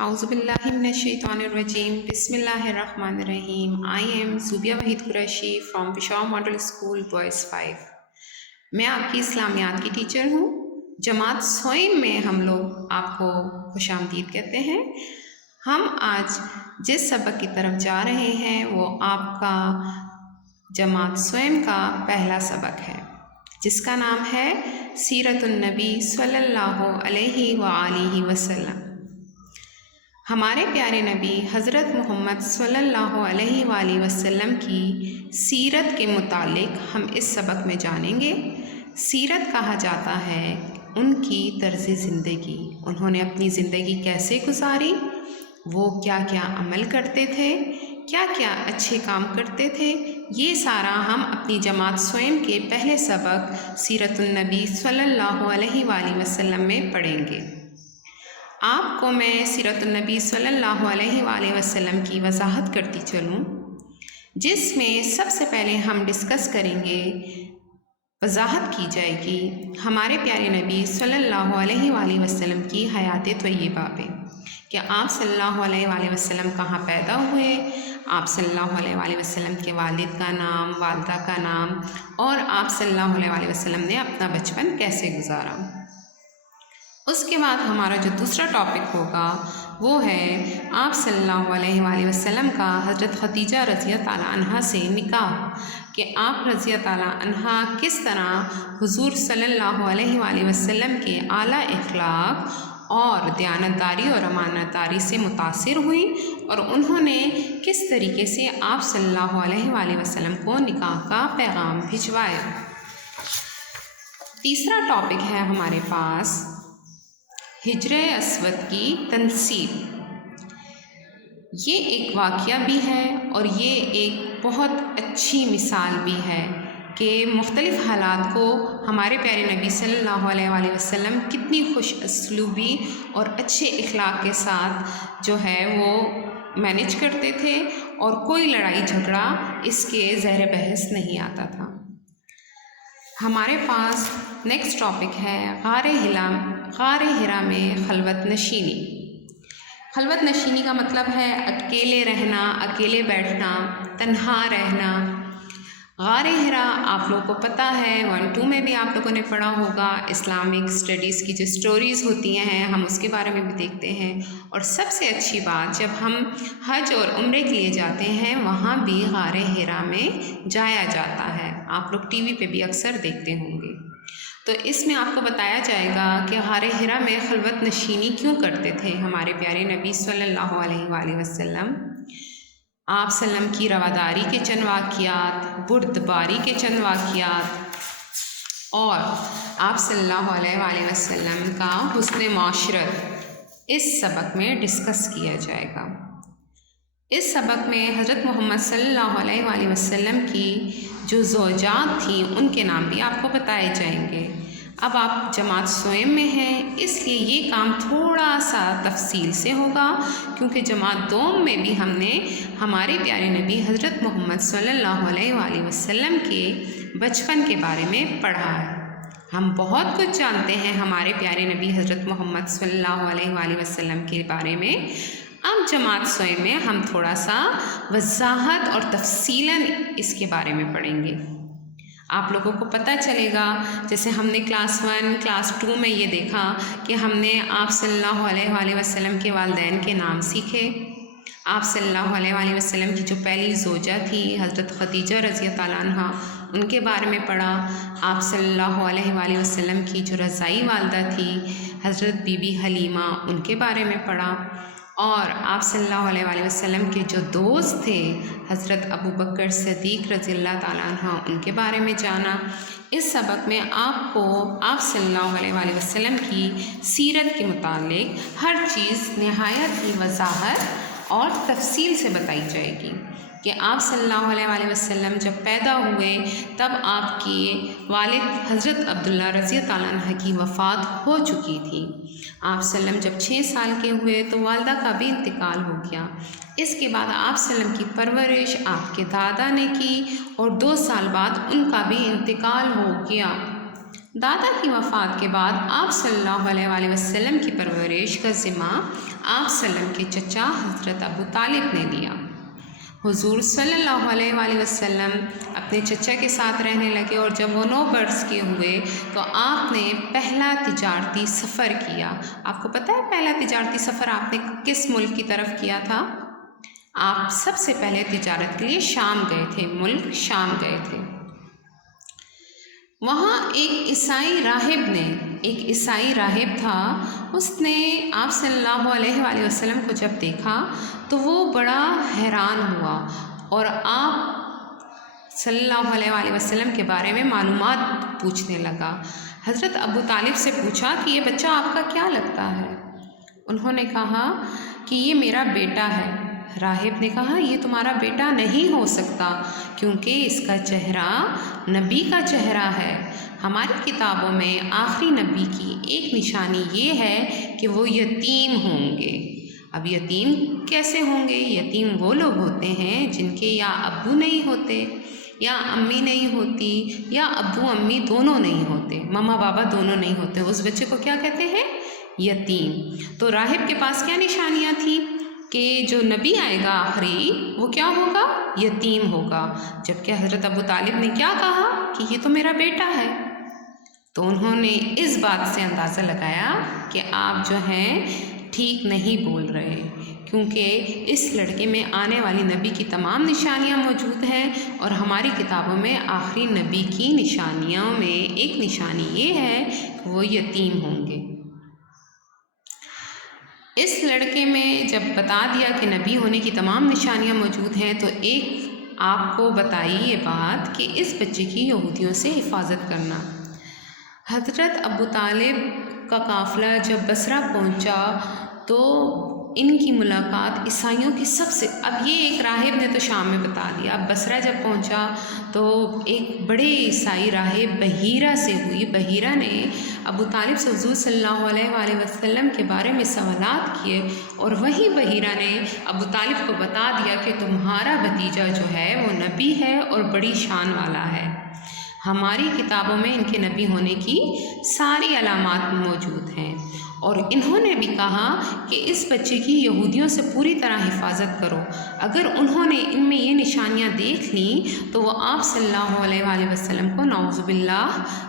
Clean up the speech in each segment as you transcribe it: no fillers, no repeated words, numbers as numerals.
اعوذ باللہ من الشیطان الرجیم بسم اللہ الرحمن الرحیم. I am Zobia Waheed Qureshi from Peshawar model school boys 5. میں آپ کی اسلامیات کی ٹیچر ہوں. جماعت سوئم میں ہم لوگ آپ کو خوش آمدید کہتے ہیں. ہم آج جس سبق کی طرف جا رہے ہیں وہ آپ کا جماعت سوئم کا پہلا سبق ہے، جس کا نام ہے سیرت النبی صلی اللہ علیہ وآلہ وسلم. ہمارے پیارے نبی حضرت محمد صلی اللہ علیہ وآلہ وسلم کی سیرت کے متعلق ہم اس سبق میں جانیں گے. سیرت کہا جاتا ہے ان کی طرز زندگی، انہوں نے اپنی زندگی کیسے گزاری، وہ کیا کیا عمل کرتے تھے، کیا کیا اچھے کام کرتے تھے. یہ سارا ہم اپنی جماعت سوئم کے پہلے سبق سیرت النبی صلی اللہ علیہ وآلہ وسلم میں پڑھیں گے. آپ کو میں سیرت النبی صلی اللہ علیہ وآلہ وسلم کی وضاحت کرتی چلوں، جس میں سب سے پہلے ہم ڈسکس کریں گے، وضاحت کی جائے گی ہمارے پیارے نبی صلی اللہ علیہ وآلہ وسلم کی حیات طیبہ پہ، کہ آپ صلی اللہ علیہ وآلہ وسلم کہاں پیدا ہوئے، آپ صلی اللہ علیہ وآلہ وسلم کے والد کا نام، والدہ کا نام، اور آپ صلی اللہ علیہ وآلہ وسلم نے اپنا بچپن کیسے گزارا. اس کے بعد ہمارا جو دوسرا ٹاپک ہوگا وہ ہے آپ صلی اللہ علیہ وآلہ وسلم کا حضرت خدیجہ رضی اللہ عنہا سے نکاح، کہ آپ رضی اللہ عنہا کس طرح حضور صلی اللہ علیہ وآلہ وسلم کے اعلیٰ اخلاق اور دیانتداری اور امانتداری سے متاثر ہوئیں، اور انہوں نے کس طریقے سے آپ صلی اللہ علیہ وآلہ وسلم کو نکاح کا پیغام بھجوایا. تیسرا ٹاپک ہے ہمارے پاس ہجر اسود کی تنصیب. یہ ایک واقعہ بھی ہے اور یہ ایک بہت اچھی مثال بھی ہے کہ مختلف حالات کو ہمارے پیارے نبی صلی اللہ علیہ وآلہ وسلم کتنی خوش اسلوبی اور اچھے اخلاق کے ساتھ جو ہے وہ مینیج کرتے تھے، اور کوئی لڑائی جھگڑا اس کے زیر بحث نہیں آتا تھا. ہمارے پاس نیکسٹ ٹاپک ہے غار ہرا میں خلوت نشینی. خلوت نشینی کا مطلب ہے اکیلے رہنا، اکیلے بیٹھنا، تنہا رہنا. غار ہرا آپ لوگوں کو پتہ ہے 1-2 میں بھی آپ لوگوں نے پڑھا ہوگا. اسلامک اسٹڈیز کی جو اسٹوریز ہوتی ہیں ہم اس کے بارے میں بھی دیکھتے ہیں. اور سب سے اچھی بات، جب ہم حج اور عمرے کے لیے جاتے ہیں وہاں بھی غار ہرا میں جایا جاتا ہے. آپ لوگ ٹی وی پہ بھی اکثر دیکھتے ہوں گے. تو اس میں آپ کو بتایا جائے گا کہ غار ہرا میں خلوت نشینی کیوں کرتے تھے ہمارے پیارے نبی صلی اللہ علیہ وآلہ وسلم. آپ صلی اللہ علیہ وسلم کی رواداری کے چند واقعات، بردباری کے چند واقعات، اور آپ صلی اللہ علیہ وآلہ وسلم کا حسن معاشرت اس سبق میں ڈسکس کیا جائے گا. اس سبق میں حضرت محمد صلی اللہ علیہ وآلہ وسلم کی جو زوجات تھیں ان کے نام بھی آپ کو بتائے جائیں گے. اب آپ جماعت سوئم میں ہیں، اس لیے یہ کام تھوڑا سا تفصیل سے ہوگا، کیونکہ جماعت دوم میں بھی ہم نے ہمارے پیارے نبی حضرت محمد صلی اللہ علیہ وآلہ وسلم کے بچپن کے بارے میں پڑھا ہے. ہم بہت کچھ جانتے ہیں ہمارے پیارے نبی حضرت محمد صلی اللہ علیہ وآلہ وسلم کے بارے میں. اب جماعت سوئم میں ہم تھوڑا سا وضاحت اور تفصیلاً اس کے بارے میں پڑھیں گے. آپ لوگوں کو پتہ چلے گا، جیسے ہم نے کلاس 1 کلاس 2 میں یہ دیکھا کہ ہم نے آپ صلی اللہ علیہ وآلہ وسلم کے والدین کے نام سیکھے. آپ صلی اللہ علیہ وآلہ وسلم کی جو پہلی زوجہ تھی حضرت خدیجہ رضی اللہ عنہا ان کے بارے میں پڑھا. آپ صلی اللہ علیہ وآلہ وسلم کی جو رضائی والدہ تھی حضرت بی بی حلیمہ ان کے بارے میں پڑھا. اور آپ صلی اللہ علیہ وآلہ وسلم کے جو دوست تھے حضرت ابو بکر صدیق رضی اللہ تعالیٰ عنہ ان کے بارے میں جانا. اس سبق میں آپ کو آپ صلی اللہ علیہ وآلہ وسلم کی سیرت کے متعلق ہر چیز نہایت ہی وضاحت اور تفصیل سے بتائی جائے گی، کہ آپ صلی اللہ علیہ وآلہ وسلم جب پیدا ہوئے تب آپ کے والد حضرت عبداللہ رضی اللہ عنہ کی وفات ہو چکی تھی. آپ صلی اللہ علیہ وسلم جب 6 سال کے ہوئے تو والدہ کا بھی انتقال ہو گیا. اس کے بعد آپ صلی اللہ علیہ وسلم کی پرورش آپ کے دادا نے کی، اور 2 سال بعد ان کا بھی انتقال ہو گیا. دادا کی وفات کے بعد آپ صلی اللہ علیہ وسلم کی پرورش کا ذمہ آپ صلی اللہ علیہ وسلم کے چچا حضرت ابو طالب نے لیا۔ حضور صلی اللہ علیہ وسلم اپنے چچا کے ساتھ رہنے لگے، اور جب وہ 9 برس کے ہوئے تو آپ نے پہلا تجارتی سفر کیا۔ آپ کو پتہ ہے پہلا تجارتی سفر آپ نے کس ملک کی طرف کیا تھا؟ آپ سب سے پہلے تجارت کے لیے شام گئے تھے، ملک شام گئے تھے۔ وہاں ایک عیسائی راہب تھا، اس نے آپ صلی اللہ علیہ وسلم کو جب دیکھا تو وہ بڑا حیران ہوا اور آپ صلی اللہ علیہ وسلم کے بارے میں معلومات پوچھنے لگا۔ حضرت ابو طالب سے پوچھا کہ یہ بچہ آپ کا کیا لگتا ہے؟ انہوں نے کہا کہ یہ میرا بیٹا ہے۔ راہب نے کہا یہ تمہارا بیٹا نہیں ہو سکتا، کیونکہ اس کا چہرہ نبی کا چہرہ ہے۔ ہماری کتابوں میں آخری نبی کی ایک نشانی یہ ہے کہ وہ یتیم ہوں گے۔ اب یتیم کیسے ہوں گے؟ یتیم وہ لوگ ہوتے ہیں جن کے یا ابو نہیں ہوتے، یا امی نہیں ہوتی، یا ابو امی دونوں نہیں ہوتے، ماما بابا دونوں نہیں ہوتے، اس بچے کو کیا کہتے ہیں؟ یتیم۔ تو راہب کے پاس کیا نشانیاں تھیں کہ جو نبی آئے گا آخری وہ کیا ہوگا؟ یتیم ہوگا۔ جبکہ حضرت ابو طالب نے کیا کہا کہ یہ تو میرا بیٹا ہے۔ تو انہوں نے اس بات سے اندازہ لگایا کہ آپ جو ہیں ٹھیک نہیں بول رہے، کیونکہ اس لڑکے میں آنے والی نبی کی تمام نشانیاں موجود ہیں، اور ہماری کتابوں میں آخری نبی کی نشانیوں میں ایک نشانی یہ ہے کہ وہ یتیم ہوں گے۔ اس لڑکے میں جب بتا دیا کہ نبی ہونے کی تمام نشانیاں موجود ہیں، تو ایک آپ کو بتائی یہ بات کہ اس بچے کی یہودیوں سے حفاظت کرنا۔ حضرت ابو طالب کا قافلہ جب بصرہ پہنچا تو ان کی ملاقات عیسائیوں کی اب یہ ایک راہب نے تو شام میں بتا دیا، اب بصرہ جب پہنچا تو ایک بڑے عیسائی راہب بحیرہ سے ہوئی۔ بحیرہ نے ابو طالب سے حضور صلی اللہ علیہ وسلم کے بارے میں سوالات کیے، اور وہی بحیرہ نے ابو طالب کو بتا دیا کہ تمہارا بھتیجا جو ہے وہ نبی ہے اور بڑی شان والا ہے۔ ہماری کتابوں میں ان کے نبی ہونے کی ساری علامات موجود ہیں، اور انہوں نے بھی کہا کہ اس بچے کی یہودیوں سے پوری طرح حفاظت کرو۔ اگر انہوں نے ان میں یہ نشانیاں دیکھ لیں تو وہ آپ صلی اللہ علیہ وسلم کو نعوذ باللہ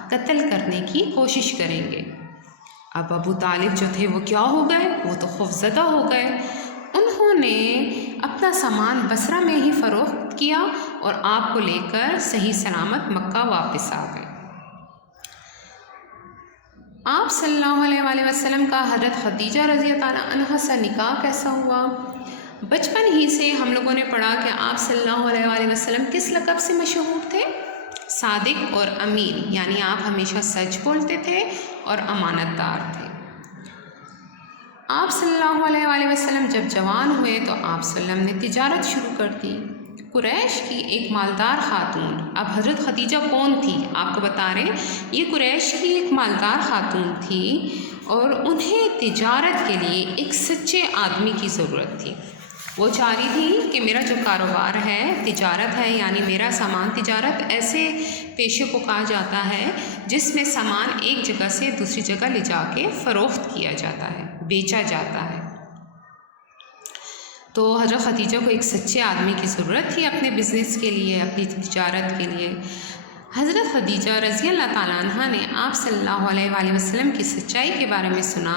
قتل کرنے کی کوشش کریں گے۔ اب ابو طالب جو تھے وہ کیا ہو گئے؟ وہ تو خوفزدہ ہو گئے۔ انہوں نے اپنا سامان بصرہ میں ہی فروخت کیا اور آپ کو لے کر صحیح سلامت مکہ واپس آ گئے۔ آپ صلی اللہ علیہ وسلم کا حضرت خدیجہ رضی اللہ عنہا سے نکاح کیسا ہوا؟ بچپن ہی سے ہم لوگوں نے پڑھا کہ آپ صلی اللہ علیہ وسلم کس لقب سے مشہور تھے؟ صادق اور امین، یعنی آپ ہمیشہ سچ بولتے تھے اور امانت دار تھے۔ آپ صلی اللہ علیہ وسلم جب جوان ہوئے تو آپ صلی اللہ علیہ وسلم نے تجارت شروع کر دی۔ قریش کی ایک مالدار خاتون، اب حضرت خدیجہ کون تھی آپ کو بتا رہے، یہ قریش کی ایک مالدار خاتون تھی، اور انہیں تجارت کے لیے ایک سچے آدمی کی ضرورت تھی۔ وہ چاہ رہی تھی کہ میرا جو کاروبار ہے تجارت ہے، یعنی میرا سامان، تجارت ایسے پیشے کو کہا جاتا ہے جس میں سامان ایک جگہ سے دوسری جگہ لے جا کے فروخت کیا جاتا ہے، بیچا جاتا ہے۔ تو حضرت خدیجہ کو ایک سچے آدمی کی ضرورت تھی اپنے بزنس کے لیے، اپنی تجارت کے لیے۔ حضرت خدیجہ رضی اللہ تعالیٰ عنہ نے آپ صلی اللہ علیہ وسلم کی سچائی کے بارے میں سنا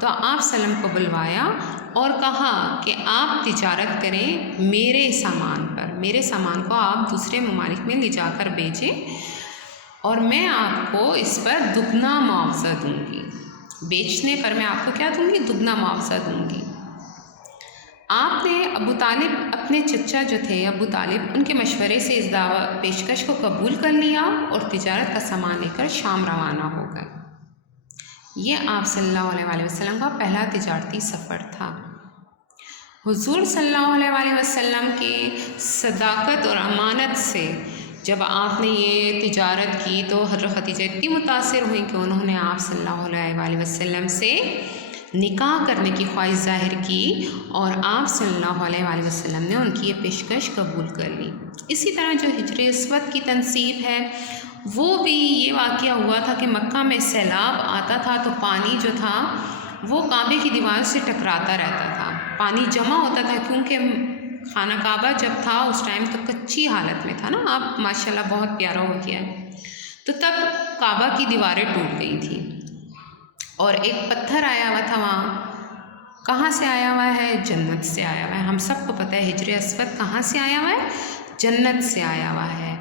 تو آپ صلی اللہ علیہ وسلم کو بلوایا اور کہا کہ آپ تجارت کریں میرے سامان پر، میرے سامان کو آپ دوسرے ممالک میں لے جا کر بیچیں، اور میں آپ کو اس پر دگنا معاوضہ دوں گی، بیچنے پر میں آپ کو کیا دوں گی؟ دگنا معاوضہ دوں گی۔ آپ نے ابو طالب، اپنے چچا جو تھے ابو طالب، ان کے مشورے سے اس پیشکش کو قبول کر لیا اور تجارت کا سامان لے کر شام روانہ ہو گئے۔ یہ آپ صلی اللہ علیہ وسلم کا پہلا تجارتی سفر تھا۔ حضور صلی اللہ علیہ وسلم کے صداقت اور امانت سے جب آپ نے یہ تجارت کی تو حضرت خدیجہ اتنی متاثر ہوئی کہ انہوں نے آپ صلی اللہ علیہ وسلم سے نکاح کرنے کی خواہش ظاہر کی اور آپ صلی اللہ علیہ وسلم نے ان کی یہ پیشکش قبول کر لی۔ اسی طرح جو ہجر اسود کی تنصیب ہے وہ بھی یہ واقعہ ہوا تھا کہ مکہ میں سیلاب آتا تھا تو پانی جو تھا وہ کعبے کی دیوار سے ٹکراتا رہتا تھا، پانی جمع ہوتا تھا، کیونکہ خانہ کعبہ جب تھا اس ٹائم تو کچی حالت میں تھا نا، اب ماشاءاللہ بہت پیارا ہو گیا ہے، تو تب کعبہ کی دیواریں ٹوٹ گئی تھیں اور ایک پتھر آیا ہوا تھا وہاں۔ کہاں سے آیا ہوا ہے؟ جنت سے آیا ہوا ہے۔ ہم سب کو پتہ ہے ہجر اسود کہاں سے آیا ہوا ہے؟ جنت سے آیا ہوا ہے،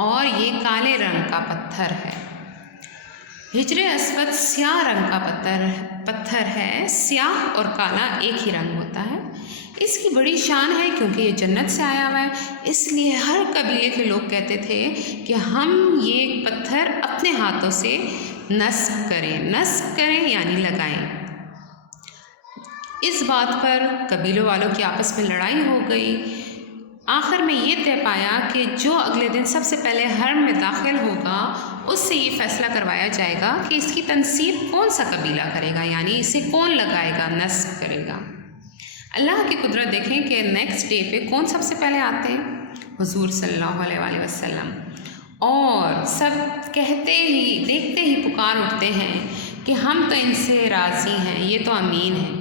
اور یہ کالے رنگ کا پتھر ہے۔ ہجر اسود سیاہ رنگ کا پتھر ہے، سیاہ اور کالا ایک ہی رنگ ہوتا ہے۔ اس کی بڑی شان ہے کیونکہ یہ جنت سے آیا ہوا ہے، اس لیے ہر قبیلے کے لوگ کہتے تھے کہ ہم یہ پتھر اپنے ہاتھوں سے نصب کریں یعنی لگائیں۔ اس بات پر قبیلوں والوں کی آپس میں لڑائی ہو گئی۔ آخر میں یہ طے پایا کہ جو اگلے دن سب سے پہلے حرم میں داخل ہوگا اس سے یہ فیصلہ کروایا جائے گا کہ اس کی تنصیب کون سا قبیلہ کرے گا، یعنی اسے کون لگائے گا، نصب کرے گا۔ اللہ کی قدرت دیکھیں کہ نیکسٹ ڈے پہ کون سب سے پہلے آتے ہیں؟ حضور صلی اللہ علیہ وسلم، اور سب کہتے ہی دیکھتے ہی پکار اٹھتے ہیں کہ ہم تو ان سے راضی ہیں، یہ تو امین ہیں،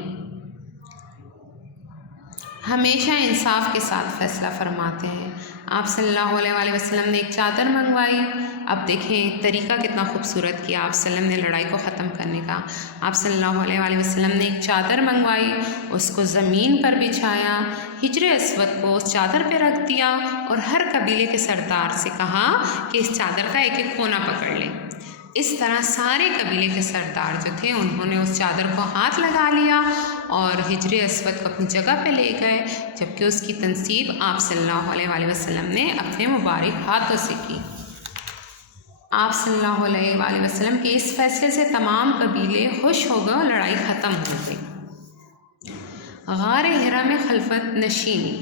ہمیشہ انصاف کے ساتھ فیصلہ فرماتے ہیں۔ آپ صلی اللہ علیہ وسلم نے ایک چادر منگوائی۔ اب دیکھیں طریقہ کتنا خوبصورت کیا آپ صلی اللہ علیہ وسلم نے لڑائی کو ختم کرنے کا۔ آپ صلی اللہ علیہ وسلم نے ایک چادر منگوائی، اس کو زمین پر بچھایا، ہجر اسود کو اس چادر پہ رکھ دیا اور ہر قبیلے کے سردار سے کہا کہ اس چادر کا ایک ایک کونا پکڑ لیں۔ اس طرح سارے قبیلے کے سردار جو تھے انہوں نے اس چادر کو ہاتھ لگا لیا اور ہجر اسود کو اپنی جگہ پہ لے گئے، جبکہ اس کی تنصیب آپ صلی اللہ علیہ وسلم نے اپنے مبارک ہاتھوں سے کی۔ آپ صلی اللہ علیہ وسلم کے اس فیصلے سے تمام قبیلے خوش ہو گئے اور لڑائی ختم ہو گئی۔ غار حرا میں خلفت نشینی۔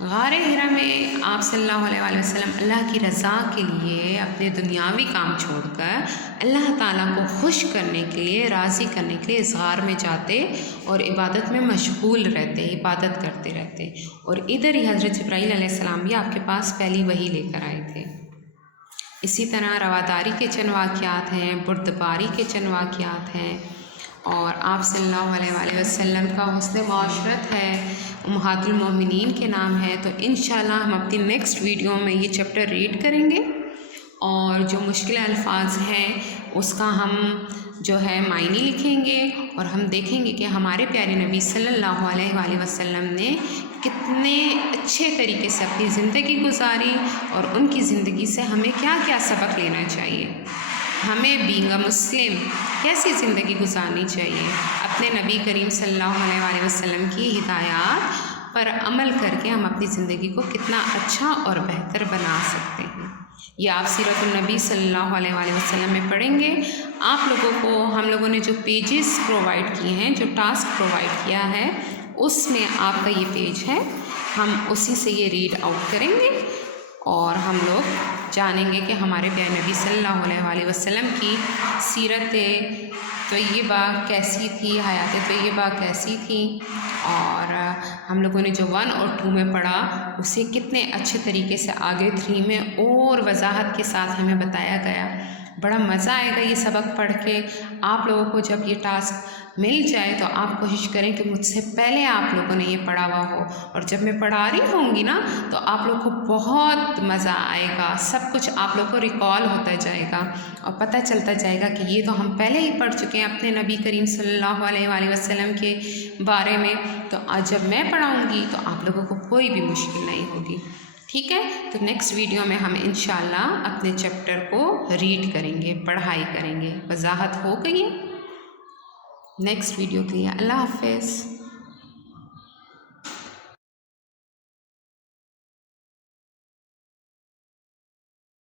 غار حرا میں آپ صلی اللہ علیہ وسلم اللہ کی رضا کے لیے اپنے دنیاوی کام چھوڑ کر اللہ تعالیٰ کو خوش کرنے کے لیے، راضی کرنے کے لیے اس غار میں جاتے اور عبادت میں مشغول رہتے، عبادت کرتے رہتے، اور ادھر ہی حضرت جبرائیل علیہ السلام بھی آپ کے پاس پہلی وحی لے کر آئے تھے۔ اسی طرح رواداری کے چند واقعات ہیں، بردباری کے چند واقعات ہیں، اور آپ صلی اللہ علیہ وسلم کا حسن معاشرت ہے، امہات المومنین کے نام ہے۔ تو انشاءاللہ ہم اپنی نیکسٹ ویڈیو میں یہ چیپٹر ریڈ کریں گے، اور جو مشکل الفاظ ہیں اس کا ہم جو ہے معنی لکھیں گے، اور ہم دیکھیں گے کہ ہمارے پیارے نبی صلی اللہ علیہ وسلم نے کتنے اچھے طریقے سے اپنی زندگی گزاری، اور ان کی زندگی سے ہمیں کیا کیا سبق لینا چاہیے، ہمیں بینگ اے مسلم کیسی زندگی گزارنی چاہیے، اپنے نبی کریم صلی اللہ علیہ وسلم کی ہدایات پر عمل کر کے ہم اپنی زندگی کو کتنا اچھا اور بہتر بنا سکتے ہیں۔ یہ آپ سیرت النبی صلی اللہ علیہ وسلم میں پڑھیں گے۔ آپ لوگوں کو ہم لوگوں نے جو پیجز پرووائڈ کیے ہیں، جو ٹاسک پرووائڈ کیا ہے، اس میں آپ کا یہ پیج ہے، ہم اسی سے یہ ریڈ آؤٹ کریں گے، اور ہم لوگ جانیں گے کہ ہمارے پیارے نبی صلی اللہ علیہ وسلم کی سیرت طیبہ کیسی تھی، حیات طیبہ کیسی تھی، اور ہم لوگوں نے جو 1 اور 2 میں پڑھا اسے کتنے اچھے طریقے سے آگے 3 میں اور وضاحت کے ساتھ ہمیں بتایا گیا۔ بڑا مزہ آئے گا یہ سبق پڑھ کے۔ آپ لوگوں کو جب یہ ٹاسک مل جائے تو آپ کوشش کریں کہ مجھ سے پہلے آپ لوگوں نے یہ پڑھا ہوا ہو، اور جب میں پڑھا رہی ہوں گی نا تو آپ لوگوں کو بہت مزہ آئے گا، سب کچھ آپ لوگوں کو ریکال ہوتا جائے گا اور پتہ چلتا جائے گا کہ یہ تو ہم پہلے ہی پڑھ چکے ہیں اپنے نبی کریم صلی اللہ علیہ وسلم کے بارے میں، تو آج جب میں پڑھاؤں گی تو آپ لوگوں کو کوئی بھی مشکل نہیں ہوگی۔ ٹھیک ہے، تو نیکسٹ ویڈیو میں ہم انشاءاللہ اپنے چیپٹر کو ریڈ کریں گے، پڑھائی کریں گے۔ وضاحت ہو گئی ہے؟ نیکسٹ ویڈیو کے لیے اللہ حافظ۔